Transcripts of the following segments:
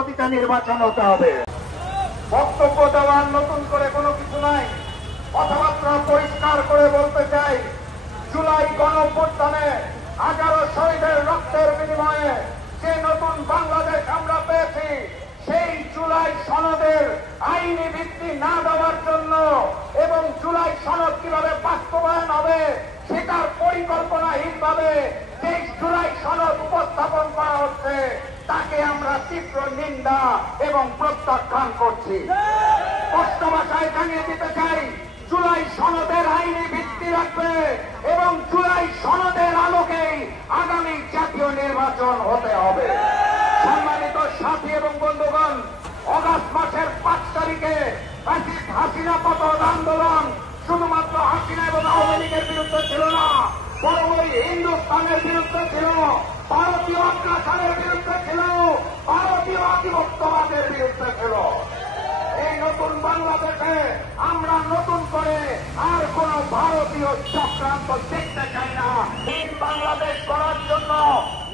পদ্ধতিতে নির্বাচন হতে হবে। বক্তব্য দেওয়ার নতুন করে কোনো কিছু নাই, কথাবার্তা পরিষ্কার করে বলতে চাই, জুলাই গণঅভ্যুত্থানে 11 শহীদের রক্তের বিনিময়ে যে নতুন বাংলাদেশ আমরা পেয়েছি, সেই জুলাই সনদের আইনি ভিত্তি না দেওয়ার জন্য এবং জুলাই সনদ কিভাবে বাস্তবায়ন হবে সেটার পরিকল্পনাহীনভাবে যে জুলাই সনদ উপস্থাপন করা হচ্ছে তাকে আমরা তীব্র নিন্দা এবং প্রত্যাখ্যান করছি। স্পষ্ট ভাষায় জানিয়ে দিতে চাই, জুলাই সনদের আইনি ভিত্তি রাখবে এবং জুলাই সনদের আলোকেই আগামী জাতীয় নির্বাচন হতে হবে। সম্মানিত সাথী এবং বন্ধুগণ, অগাস্ট মাসের 5 তারিখে হাসিনা পতন আন্দোলন শুধুমাত্র হাসিনা এবং আওয়ামী লীগের বিরুদ্ধে ছিল না, বরং ওই হিন্দুস্তানের বিরুদ্ধে ছিল, ভারতীয় অত্যাচারের বিরুদ্ধে ছিল, ভারতীয় আধিপত্যবাদের বিরুদ্ধে ছিল। এই নতুন বাংলাদেশে আমরা নতুন করে আর কোন ভারতীয় চক্রান্ত দেখতে চাই না। এই বাংলাদেশ করার জন্য,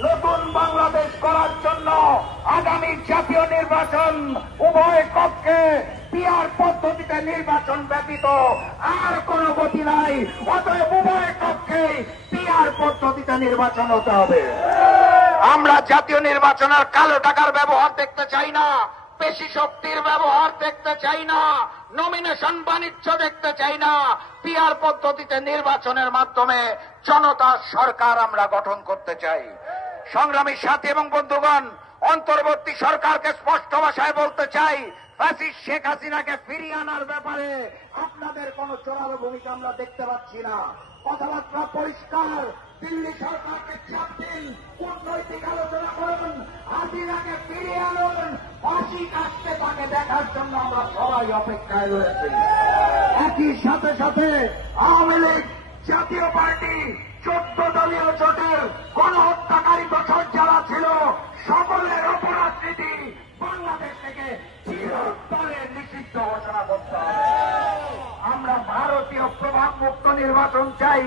নতুন বাংলাদেশ করার জন্য আগামী জাতীয় নির্বাচন উভয় কক্ষে পিআর পদ্ধতিতে নির্বাচন ব্যতীত আর কোন গতি নাই। অতএব উভয় কক্ষে পিআর পদ্ধতিতে নির্বাচন হতে হবে। আমরা জাতীয় নির্বাচনের কালো টাকার ব্যবহার দেখতে চাই না, পেশি শক্তির ব্যবহার দেখতে চাই না, নমিনেশন বাণিজ্য দেখতে চাই না। পিআর পদ্ধতিতে নির্বাচনের মাধ্যমে জনতার সরকার আমরা গঠন করতে চাই। সংগ্রামী সাথী এবং বন্ধুগণ, অন্তর্বর্তী সরকারকে স্পষ্ট ভাষায় বলতে চাই, ফ্যাসিস্ট শেখ হাসিনাকে ফিরিয়ে আনার ব্যাপারে আপনাদের কোন জোরালো ভূমিকা আমরা দেখতে পাচ্ছি না। কথাবার্তা পরিষ্কার, দিল্লি সরকারকে চাপ দিন, কূটনৈতিক আলোচনা করুন, হাসিনাকে ফিরিয়ে আনুন, ফাঁসি কাটতে তাকে দেখার জন্য আমরা সবাই অপেক্ষায় রয়েছি। একই সাথে সাথে আওয়ামী লীগ, জাতীয় পার্টি, 14 দলীয় জোটের গণহত্যাকারী দোষর যারা ছিল সকলের অপরাধনীতি বাংলাদেশ থেকে চিরতরে নিষিদ্ধ ঘোষণা করতে হবে। আমরা ভারতীয় প্রভাব মুক্ত নির্বাচন চাই,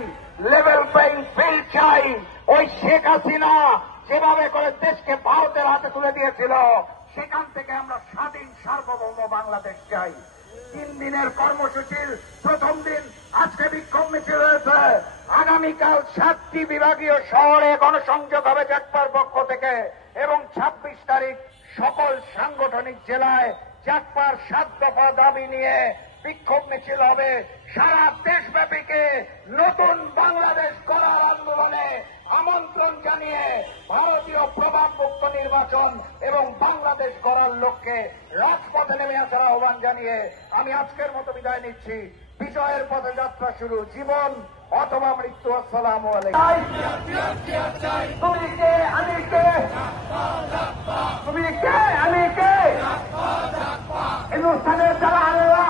লেভেল প্লেইং ফিল্ড চাই। ওই শেখ হাসিনা যেভাবে করে দেশকে ভারতের হাতে তুলে দিয়েছিল, সেখান থেকে আমরা স্বাধীন সার্বভৌম বাংলাদেশ চাই। 3 দিনের কর্মসূচির প্রথম দিন আজকে বিক্ষোভ মিছিল হয়েছে। আগামীকাল 7টি বিভাগীয় শহরে গণসংযোগ হবে জাকপার পক্ষ থেকে এবং 26 তারিখ সকল সাংগঠনিক জেলায় জাকপার 7 দফা দাবি নিয়ে বিক্ষোভ মিছিল হবে। সারা দেশব্যাপীকে নতুন বাংলাদেশ গড়ার আন্দোলনে আমন্ত্রণ জানিয়ে ভারতীয় প্রভাব মুক্ত নির্বাচন এবং বাংলাদেশ গড়ার লক্ষ্যে রাজপথে নেমে আসার আহ্বান জানিয়ে আমি আজকের মতো বিদায় নিচ্ছি। বিজয়ের পথে যাত্রা শুরু, জীবন অথবা মৃত্যু। আসসালামু আলাইকুম। তুমি কে, আমি কে? তুমি কে, আমি কে? হিন্দুস্তানের দালালেরা,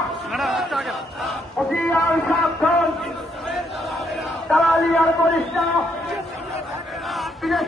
অধিকার সাবধান, দালালি আর করিস না, বিদেশ